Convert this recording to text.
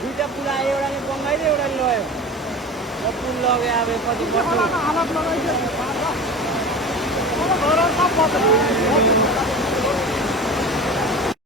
दुईटा पुरा एउटाले बङ्गाइदियो एउटाले लयो पुल लग्यो अब कति वर्ष